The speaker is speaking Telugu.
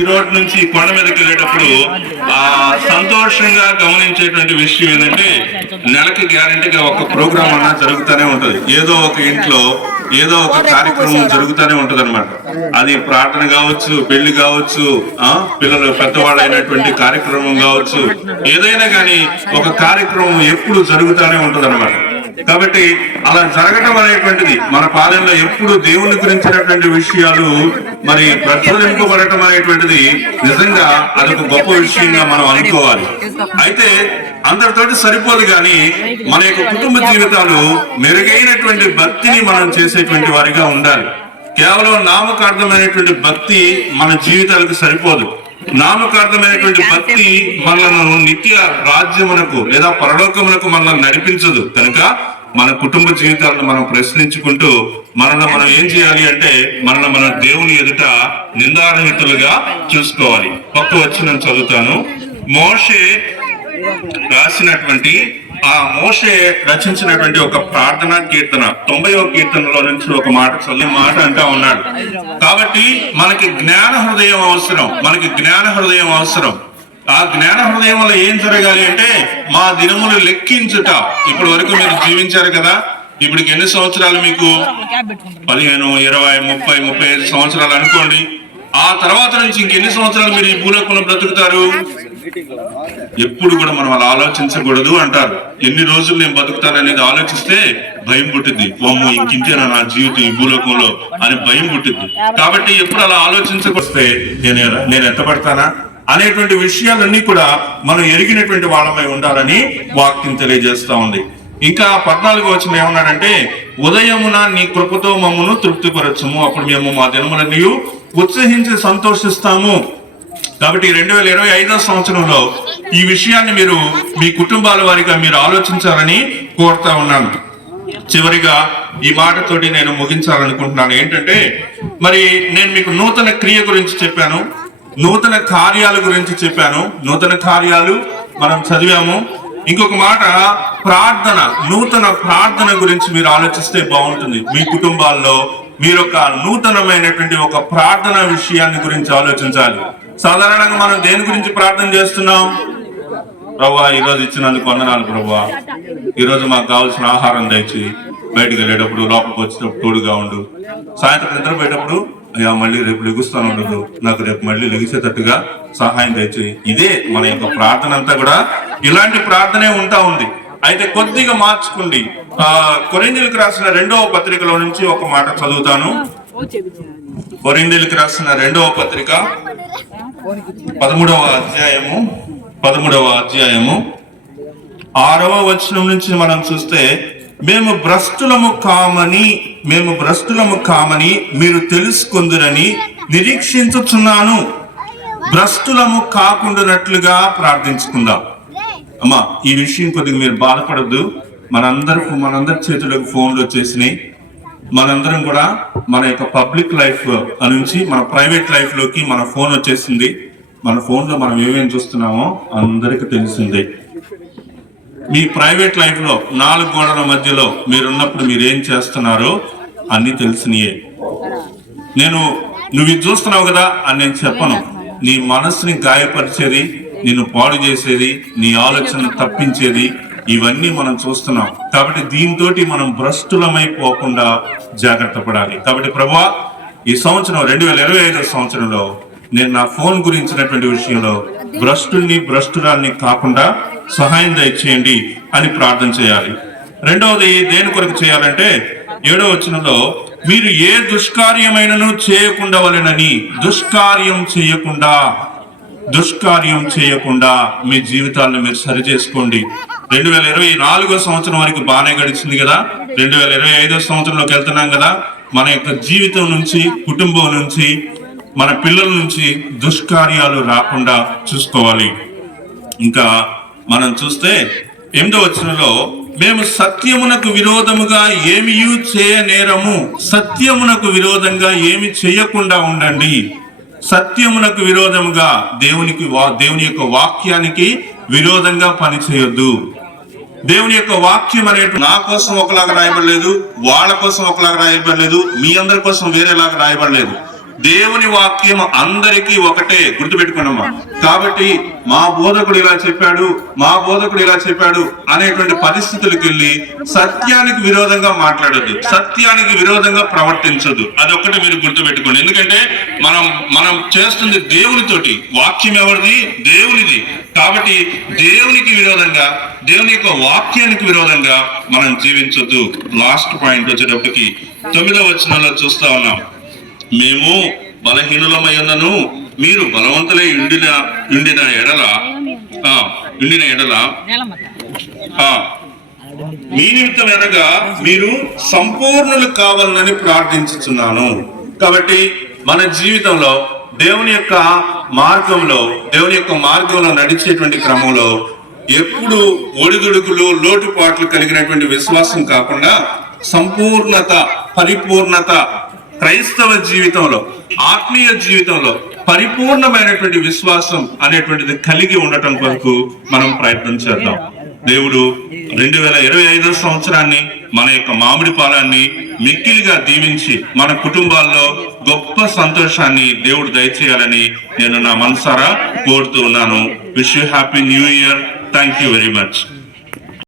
ఈ రోడ్ నుంచి కొండ మీదకి వెళ్ళేటప్పుడు సంతోషంగా గమనించేటువంటి విషయం ఏంటంటే నెలకి గ్యారెంటీగా ఒక ప్రోగ్రామ్ అన్నా జరుగుతూనే ఉంటది. ఏదో ఒక ఇంట్లో ఏదో ఒక కార్యక్రమం జరుగుతూనే ఉంటది అనమాట. అది ప్రార్థన కావచ్చు, పెళ్లి కావచ్చు, పిల్లలు పెద్దవాళ్ళు అయినటువంటి కార్యక్రమం కావచ్చు, ఏదైనా కానీ ఒక కార్యక్రమం ఎప్పుడు జరుగుతూనే ఉంటది అనమాట. కాబట్టి అలా జరగటం అనేటువంటిది మన పాలనలో ఎప్పుడు దేవుని గురించినటువంటి విషయాలు మరి ప్రచురింపబడటం అనేటువంటిది నిజంగా అదొక గొప్ప విషయంగా మనం అనుకోవాలి. అయితే అందరితోటి సరిపోదు కానీ మన యొక్క కుటుంబ జీవితాలు మెరుగైనటువంటి భక్తిని మనం చేసేటువంటి వారిగా ఉండాలి. కేవలం నామకార్థమైనటువంటి భక్తి మన జీవితాలకు సరిపోదు. నామకార్థమైనటువంటి భక్తి మనలను నిత్య రాజ్యమునకు లేదా పరలోకమునకు మనల్ని నడిపించదు. కనుక మన కుటుంబ జీవితాలను మనం ప్రశ్నించుకుంటూ మనల్ని మనం ఏం చేయాలి అంటే మనల్ని మన దేవుని ఎదుట నిందారహితులుగా చూసుకోవాలి. ఒక్క వచ్చి నేను చదువుతాను. మోషే రాసినటువంటి మోషే రచించినటువంటి ఒక ప్రార్థనా కీర్తన 90వ కీర్తనలో నుంచి ఒక మాట చదివే మాట అంటా ఉన్నాడు. కాబట్టి మనకి జ్ఞాన హృదయం అవసరం, మనకి జ్ఞాన హృదయం అవసరం. ఆ జ్ఞాన హృదయం వల్ల ఏం జరగాలి అంటే మా దినములు లెక్కించుట. ఇప్పటి వరకు మీరు జీవించారు కదా, ఇప్పటికి ఎన్ని సంవత్సరాలు మీకు? 15, 20, 30, 35 సంవత్సరాలు అనుకోండి. ఆ తర్వాత నుంచి ఇంకెన్ని సంవత్సరాలు మీరు ఈ భూలోకంలో బ్రతుకుతారు? ఎప్పుడు కూడా మనం అలా ఆలోచించకూడదు అంటారు. ఎన్ని రోజులు నేను బతుకుతాననేది ఆలోచిస్తే భయం పుట్టింది. అమ్మో ఇంకింతేనా నా జీవితం ఈ భూలోకంలో అని భయం పుట్టింది. కాబట్టి ఎప్పుడు అలా ఆలోచించకొస్తే నేను ఎంత పడతానా అనేటువంటి విషయాలన్నీ కూడా మనం ఎరిగినటువంటి వాళ్ళమై ఉండాలని వాక్యం తెలియజేస్తా ఉంది. ఇంకా 14వ వచనం ఏమన్నాడంటే, ఉదయమున నీ కృపతో మమ్మను తృప్తిపరచము, అప్పుడు మేము మా దినములన్నీ ఉత్సహించి సంతోషిస్తాము. కాబట్టి 2025వ సంవత్సరంలో ఈ విషయాన్ని మీరు మీ కుటుంబాల వారిగా మీరు ఆలోచించాలని కోరుతా ఉన్నాను. చివరిగా ఈ మాటతోటి నేను ముగించాలనుకుంటున్నాను. ఏంటంటే మరి నేను మీకు నూతన క్రియ గురించి చెప్పాను, నూతన కార్యాల గురించి చెప్పాను. నూతన కార్యాలు మనం చదివాము. ఇంకొక మాట ప్రార్థన, నూతన ప్రార్థన గురించి మీరు ఆలోచిస్తే బాగుంటుంది. మీ కుటుంబాల్లో మీరు ఒక నూతనమైనటువంటి ఒక ప్రార్థన విషయాన్ని గురించి ఆలోచించాలి. సాధారణంగా మనం దేని గురించి ప్రార్థన చేస్తున్నాం? ప్రభువా ఈరోజు ఇచ్చినందుకు వందనాలు ప్రభువా, ఈరోజు మాకు కావాల్సిన ఆహారం తెచ్చి, బయటకు వెళ్ళేటప్పుడు లోపలికి వచ్చేటప్పుడు తోడుగా ఉండు, సాయంత్రం నిద్రపోయేటప్పుడు అయ్యా మళ్ళీ రేపు లెగుస్తాను ఉండదు, నాకు రేపు మళ్ళీ లెగిసేటట్టుగా సహాయం తెచ్చి. ఇదే మన యొక్క ప్రార్థన అంతా కూడా ఇలాంటి ప్రార్థనే ఉంటా ఉంది. అయితే కొద్దిగా మార్చుకోండి. కొరింథీయులకు రాసిన 2వ పత్రికలో నుంచి ఒక మాట చదువుతాను. కొరింథీయులకు రాసిన 2వ పత్రిక 13వ అధ్యాయము 6వ వచనం నుంచి మనం చూస్తే, మేము భ్రష్టులము కామని మీరు తెలుసుకుందురని నిరీక్షించుచున్నాను. భ్రష్టులము కాకుండానట్లుగా ప్రార్థించుకుందాం. అమ్మా ఈ విషయం కొద్దిగా మీరు బాధపడద్దు. మనందరి చేతులకు ఫోన్లు వచ్చేసినాయి. మనందరం కూడా మన యొక్క పబ్లిక్ లైఫ్ నుంచి మన ప్రైవేట్ లైఫ్ లోకి మన ఫోన్ వచ్చేసింది. మన ఫోన్ లో మనం ఏమేమి చూస్తున్నామో అందరికి తెలిసిందే. మీ ప్రైవేట్ లైఫ్ లో 4 గోడల మధ్యలో మీరున్నప్పుడు మీరు ఏం చేస్తున్నారో అన్ని తెలిసినయే. నువ్వు ఇది చూస్తున్నావు కదా అని నేను చెప్పను. నీ మనసుని గాయపరిచేది, నిన్ను పాడు చేసేది, నీ ఆలోచనను తప్పించేది, ఇవన్నీ మనం చూస్తున్నాం. కాబట్టి దీంతో మనం భ్రష్టులమైపోకుండా జాగ్రత్త పడాలి. కాబట్టి ప్రభువా ఈ సంవత్సరం 2025 సంవత్సరంలో నేను నా ఫోన్ గురించినటువంటి విషయంలో భ్రష్టురాల్ని కాకుండా సహాయం దయచేయండి అని ప్రార్థన చేయాలి. రెండవది దేని కొరకు చేయాలంటే 7వ వచనంలో, మీరు ఏ దుష్కార్యమైనను చేయకుండా వలెనని, దుష్కార్యం చేయకుండా మీ జీవితాలను మీరు సరి చేసుకోండి. 2024 సంవత్సరం వరకు బాగానే గడిచింది కదా, 2025 సంవత్సరంలోకి వెళ్తున్నాం కదా. మన యొక్క జీవితం నుంచి, కుటుంబం నుంచి, మన పిల్లల నుంచి దుష్కార్యాలు రాకుండా చూసుకోవాలి. ఇంకా మనం చూస్తే 8వ వచనంలో, మేము సత్యమునకు విరోధముగా ఏమీ చేయనేరము, సత్యమునకు విరోధంగా ఏమి చేయకుండా ఉండండి. సత్యమునకు విరోధముగా దేవుని యొక్క వాక్యానికి విరోధంగా పని చేయొద్దు. దేవుని యొక్క వాక్యం అనేటువంటి నా కోసం ఒకలాగా రాయబడలేదు, వాళ్ళ కోసం ఒకలాగా రాయబడలేదు, మీ అందరి కోసం వేరేలాగా రాయబడలేదు. దేవుని వాక్యం అందరికీ ఒకటే, గుర్తుపెట్టుకున్నామా. కాబట్టి మా బోధకుడు ఇలా చెప్పాడు, మా బోధకుడు ఇలా చెప్పాడు అనేటువంటి పరిస్థితులకు వెళ్ళి సత్యానికి విరోధంగా మాట్లాడొద్దు, సత్యానికి విరోధంగా ప్రవర్తించొద్దు. అదొక్కటి మీరు గుర్తుపెట్టుకోండి. ఎందుకంటే మనం చేస్తుంది దేవునితోటి, వాక్యం ఎవరిది? దేవునిది. కాబట్టి దేవునికి విరోధంగా, దేవుని యొక్క వాక్యానికి విరోధంగా మనం జీవించొద్దు. లాస్ట్ పాయింట్ వచ్చేటప్పటికి 9వ వచనంలో చూస్తా ఉన్నాం, మేము బలహీనులమై ఉన్నను మీరు బలవంతులై ఉండిన ఎడల మీ నిమిత్తం ఎనగా మీరు సంపూర్ణులు కావాలని ప్రార్థించుచున్నాను. కాబట్టి మన జీవితంలో దేవుని యొక్క మార్గంలో నడిచేటువంటి క్రమంలో ఎప్పుడు ఒడిదుడుకులు, లోటుపాట్లు కలిగినటువంటి విశ్వాసం కాకుండా సంపూర్ణత, పరిపూర్ణత, క్రైస్తవ జీవితంలో, ఆత్మీయ జీవితంలో పరిపూర్ణమైనటువంటి విశ్వాసం అనేటువంటిది కలిగి ఉండటం కొరకు మనం ప్రయత్నం చేద్దాం. దేవుడు 2025 సంవత్సరాన్ని, మన యొక్క మామిడి పాలాన్ని మిక్కిలిగా దీవించి మన కుటుంబాల్లో గొప్ప సంతోషాన్ని దేవుడు దయచేయాలని నేను నా మనసారా కోరుతూ ఉన్నాను. Wish you happy new year. Thank you very much.